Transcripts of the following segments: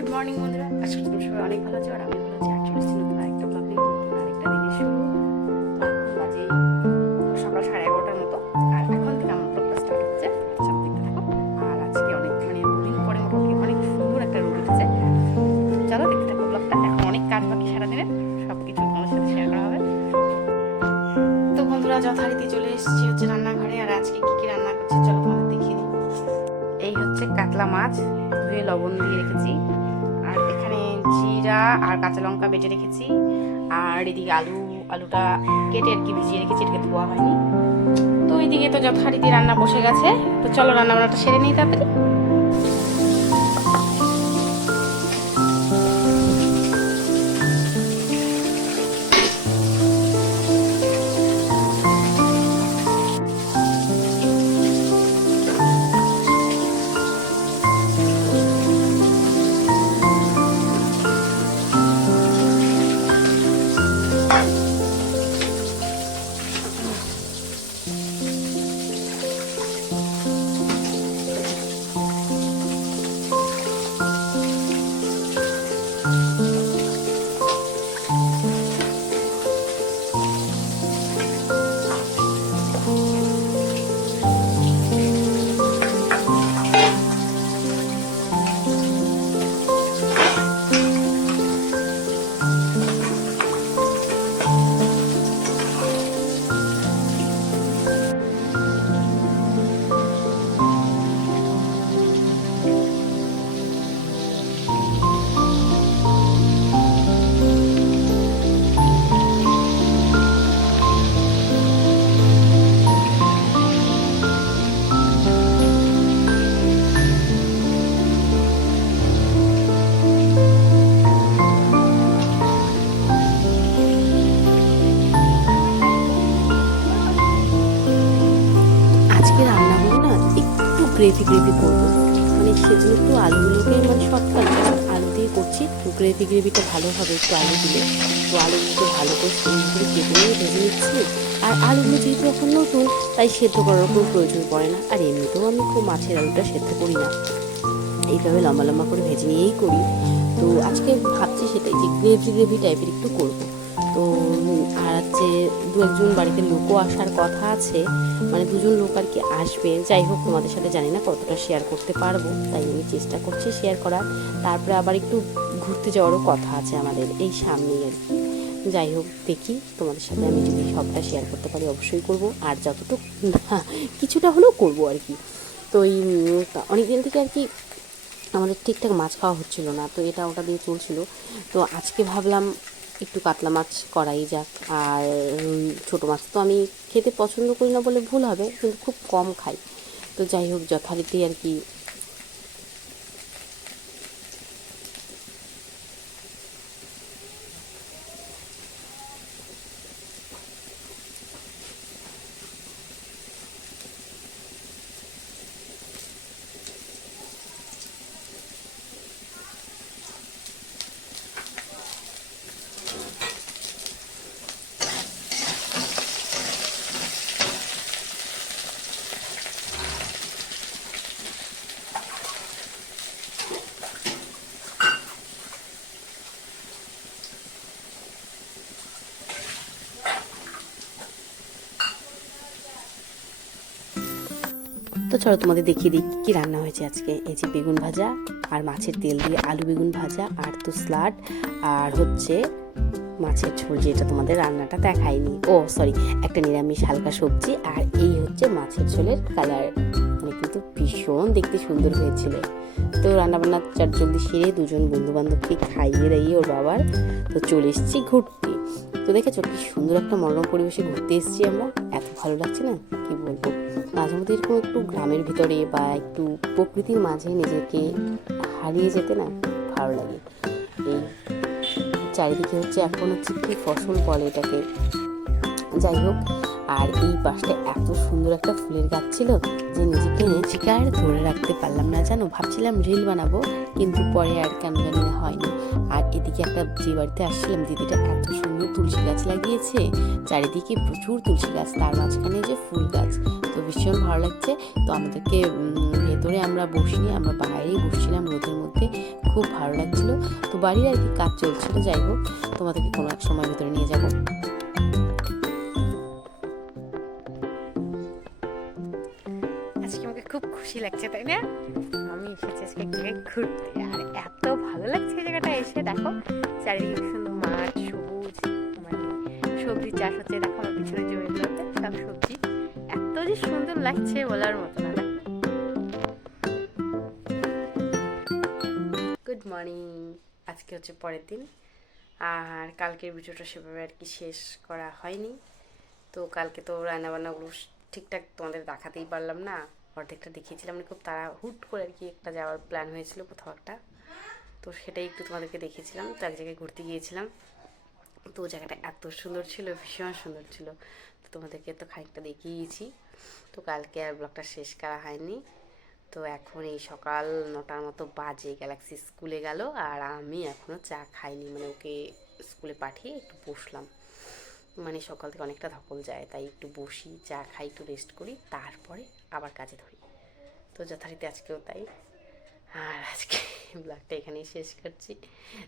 Good morning বন্ধুরা। আজকে তোমরা সবাই অনেক ভালো আছো, আর আমি ভালো আছি। অ্যাকচুয়ালি নতুন আরেকটা ব্লগে নতুন আরেকটা দিনের শুরু। বাজে সকাল সাড়ে এগারোটার মতো। আর এখন থেকে আমার ব্লগটা স্টার্ট হচ্ছে। থাকো। আর আজকে অনেক মানে দুদিন পরে মোটামুটি অনেক সুন্দর একটা রোদ উঠেছে। চলো, দেখতে থাকো ব্লগটা এখন অনেক কাজ বাকি সারাদিনের। সব কিছু তোমাদের সাথে শেয়ার করা হবে। তো বন্ধুরা, যথারীতি চলে এসেছি হচ্ছে রান্নাঘরে। আর আজকে কি কি রান্না করছি, চলো তোমাদের দেখিয়ে দিই। এই হচ্ছে কাতলা মাছ। ধুয়ে লবণ দিয়ে রেখেছি। আর জিরা আর কাঁচা লঙ্কা বেটে রেখেছি। আর এদিকে আলু, আলুটা কেটে আর কি ভিজিয়ে রেখেছি, এটাকে ধোয়া হয়নি। তো ওইদিকে তো যথারীতি রান্না বসে গেছে। তো চলো রান্না বান্নাটা সেরে নিই তাড়াতাড়ি। গ্রেভি গ্রেভি করব। মানে সেজন্য একটু আলুগুলোকে মানে শর্টকাট আলু দিয়ে করছি তো গ্রেভি গ্রেভিটা ভালো হবে একটু আলু দিলে। তো আলুগুলোকে ভালো করে সুন্দর করে কেটে নিয়ে ভেজে নিচ্ছি। আর আলুগুলো যেহেতু এখন নতুন, তাই সেদ্ধ করার কোনো প্রয়োজন পড়ে না। আর এমনিতেও আমি খুব মাছের আলুটা সেদ্ধ করি না। এইভাবে লম্বা লম্বা করে ভেজে নিয়েই করি। তো আজকে ভাবছি সেটাই যে গ্রেভি গ্রেভি টাইপের একটু করব। তো হচ্ছে দু একজন বাড়িতে লোকও আসার কথা আছে মানে দুজন লোক আর কি আসবে। যাই হোক, তোমাদের সাথে জানি না কতটা শেয়ার করতে পারব, তাই আমি চেষ্টা করছি শেয়ার করার। তারপরে আবার একটু ঘুরতে যাওয়ারও কথা আছে আমাদের এই সামনেই আর কি। যাই হোক, দেখি তোমাদের সাথে আমি যদি সবটা শেয়ার করতে পারি অবশ্যই করব, আর যতটুকু কিছুটা হলেও করব আর কি। তো এই অনেক দিন থেকে আর কি আমাদের ঠিকঠাক মাছ খাওয়া হচ্ছিল না, তো এটা ওটা দিয়ে চলছিল। তো আজকে ভাবলাম একটু কাতলা মাছ করাই যাক। আর ছোট মাছ তো আমি খেতে পছন্দ করি না বলে ভুল হবে, কিন্তু খুব কম খাই। তো যাই হোক, যথারীতি আর কি তো চলো তোমাদের দেখিয়ে দিই কী রান্না হয়েছে আজকে। এই যে বেগুন ভাজা, আর মাছের তেল দিয়ে আলু বেগুন ভাজা, আর তো স্লাড, আর হচ্ছে মাছের ঝোল যেটা তোমাদের রান্নাটা দেখায়নি। ও সরি একটা নিরামিষ হালকা সবজি, আর এই হচ্ছে মাছের ঝোলের কালার মানে কিন্তু ভীষণ দেখতে সুন্দর হয়েছিল। তো রান্নাবান্না চার জলদি সেরে দুজন বন্ধু বান্ধবকে খাইয়ে দাইয়ে ওর বাবার তো চলে এসেছি ঘুরতে। তো দেখেছ কি সুন্দর একটা মনোরম পরিবেশে ঘুরতে এসেছি আমরা। এত ভালো লাগছে না? কি বলব? মাঝে মধ্যে এরকম একটু গ্রামের ভিতরে বা একটু প্রকৃতির মাঝে নিজেকে হারিয়ে যেতে না ভালো লাগে। এই চারিদিকে হচ্ছে এখন হচ্ছে কি ফসল বলে এটাকে। যাই হোক আর এই পাশে এত সুন্দর একটা ফুলের গাছ ছিল যে নিজেকে নিজেকে আর ধরে রাখতে পারলাম না, জানো? ভাবছিলাম রিল বানাবো, কিন্তু পরে আর কেন জানি হয়নি। আর এদিকে একটা যে বাড়িতে আসছিলাম, দিদিটা এত সুন্দর তুলসী গাছ লাগিয়েছে, চারিদিকে প্রচুর তুলসী গাছ, তার মাঝখানে যে ফুল গাছ। তো ভীষণ ভালো লাগছে। তো আমাদেরকে ভেতরে আমরা বসিনি, আমরা বাইরেই বসছিলাম রোদের মধ্যে, খুব ভালো লাগছিল। তো বাড়ির আর কি কাজ চলছিল, যাই হোক, তোমাদেরকে কোনো এক সময় ভেতরে নিয়ে যাব। লাগছে, তাই না? আমি এসেছি আজকে জায়গায় ঘুরতে। আর এত ভালো লাগছে এই জায়গাটা এসে, দেখো, চারিদিকে সুন্দর মাঠ, সবুজ মানে সবজি চাষ হচ্ছে, দেখো, আমার পিছনে জমিগুলোতে সব সবজি। এত যে সুন্দর লাগছে বলার মতো না গুড মর্নিং আজকে হচ্ছে পরের দিন। আর কালকের ভিডিওটা সেভাবে আর কি শেষ করা হয়নি। তো কালকে তো রান্নাবান্নাগুলো ঠিকঠাক তোমাদের দেখাতেই পারলাম না। অর্ধেকটা দেখিয়েছিলাম মানে খুব তারা হুট করে আর কি একটা যাওয়ার প্ল্যান হয়েছিল কোথাও একটা। তো সেটাই একটু তোমাদেরকে দেখিয়েছিলাম, তো এক জায়গায় ঘুরতে গিয়েছিলাম। তো জায়গাটা এত সুন্দর ছিল, ভীষণ সুন্দর ছিল। তো তোমাদেরকে তো খানিকটা দেখিয়েছি তো কালকে আর ব্লগটা শেষ করা হয়নি। তো এখন এই সকাল নটার মতো বাজে গ্যালাক্সি স্কুলে গেল আর আমি এখনও চা খাইনি মানে ওকে স্কুলে পাঠিয়ে একটু বসলাম। মানে সকাল থেকে অনেকটা ধকল যায়, তাই একটু বসি, চা খাই, একটু রেস্ট করি, তারপরে আবার কাজে ধরি। তো যথারীতি আজকেও তাই। আর আজকে ব্লগটা এখানেই শেষ করছি।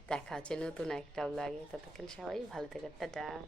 দেখা হচ্ছে নতুন একটা ব্লগে। ততক্ষণ সবাই ভালো থেকে। টাটা।